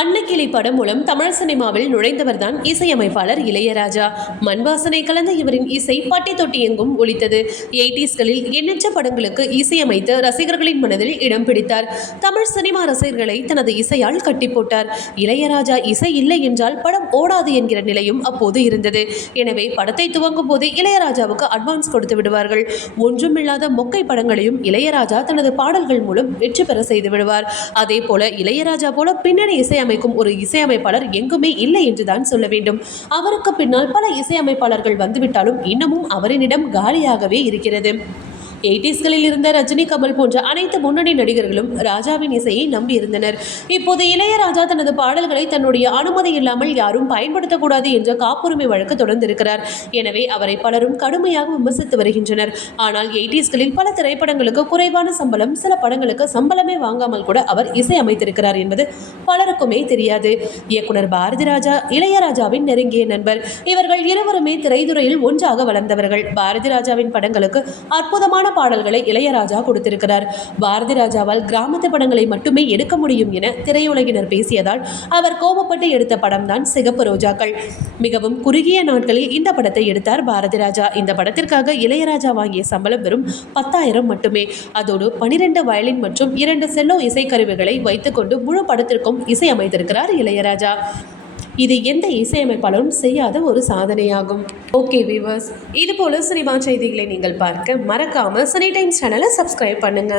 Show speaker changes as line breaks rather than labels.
அன்னக்கிளி படம் மூலம் தமிழ் சினிமாவில் நுழைந்தவர்தான் இசையமைப்பாளர் இளையராஜா. மண் வாசனை கலந்த இவரின் இசை பட்டி தொட்டி எங்கும் ஒலித்தது. எயிட்டிஸ்களில் எண்ணற்ற படங்களுக்கு இசையமைத்து ரசிகர்களின் மனதில் இடம் பிடித்தார். தமிழ் சினிமா ரசிகர்களை தனது இசையால் கட்டி போட்டார் இளையராஜா இசை இல்லை என்றால் படம் ஓடாது என்கிற நிலையும் அப்போது இருந்தது. எனவே படத்தை துவங்கும் போது இளையராஜாவுக்கு அட்வான்ஸ் கொடுத்து விடுவார்கள். ஒன்றுமில்லாத மொக்கை படங்களையும் இளையராஜா தனது பாடல்கள் மூலம் வெற்றி பெற செய்து விடுவார். அதே போல இளையராஜா போல பின்னணி இசையமைக்கும் ஒரு இசையமைப்பாளர் எங்குமே இல்லை என்றுதான் சொல்ல வேண்டும். அவருக்கு பின்னால் பல இசையமைப்பாளர்கள் வந்துவிட்டாலும் இன்னமும் அவரினிடம் காலியாகவே இருக்கிறது. எயிட்டிஸ்களில் இருந்த ரஜினி கமல் போன்ற அனைத்து முன்னணி நடிகர்களும் ராஜாவின் இசையை நம்பியிருந்தனர் இப்போது இளையராஜா தனது பாடல்களை தன்னுடைய அனுமதி இல்லாமல் யாரும் பயன்படுத்தக்கூடாது என்ற காப்புரிமை வழக்கு தொடர்ந்திருக்கிறார். எனவே அவரை பலரும் கடுமையாக விமர்சித்து வருகின்றனர். ஆனால் எயிட்டிஸ்களில் பல திரைப்படங்களுக்கு குறைவான சம்பளம் சில படங்களுக்கு சம்பளமே வாங்காமல் கூட அவர் இசையமைத்திருக்கிறார் என்பது பலருக்குமே தெரியாது. இயக்குனர் பாரதி ராஜா இளையராஜாவின் நெருங்கிய நண்பர். இவர்கள் இருவருமே திரைத்துறையில் ஒன்றாக வளர்ந்தவர்கள். பாரதி ராஜாவின் படங்களுக்கு அற்புதமான பாடல்களை இளையராஜா கொடுத்திருக்கிறார். பாரதி ராஜாவால் கிராமத்து படங்களை மட்டுமே எடுக்க முடியும் என திரையுலகினர் பேசியதால் அவர் கோபப்பட்டு எடுத்த படம்தான் சிகப்பு ரோஜாக்கள். மிகவும் குறுகிய நாட்களில் இந்த படத்தை எடுத்தார் பாரதி ராஜா. இந்த படத்திற்காக இளையராஜா வாங்கிய சம்பளம் வெறும் பத்தாயிரம் மட்டுமே. அதோடு பனிரெண்டு வயலின் மற்றும் இரண்டு செல்லோ இசைக்கருவிகளை வைத்துக்கொண்டு முழு படத்திற்கும் இசையமைத்திருக்கிறார் இளையராஜா. இது எந்த இசையமைப்பாளரும் செய்யாத ஒரு சாதனையாகும். ஓகே வீவர்ஸ் இது போல சினிமா செய்திகளை நீங்கள் பார்க்க மறக்காம சினி டைம்ஸ் சேனலை சப்ஸ்கிரைப் பண்ணுங்க.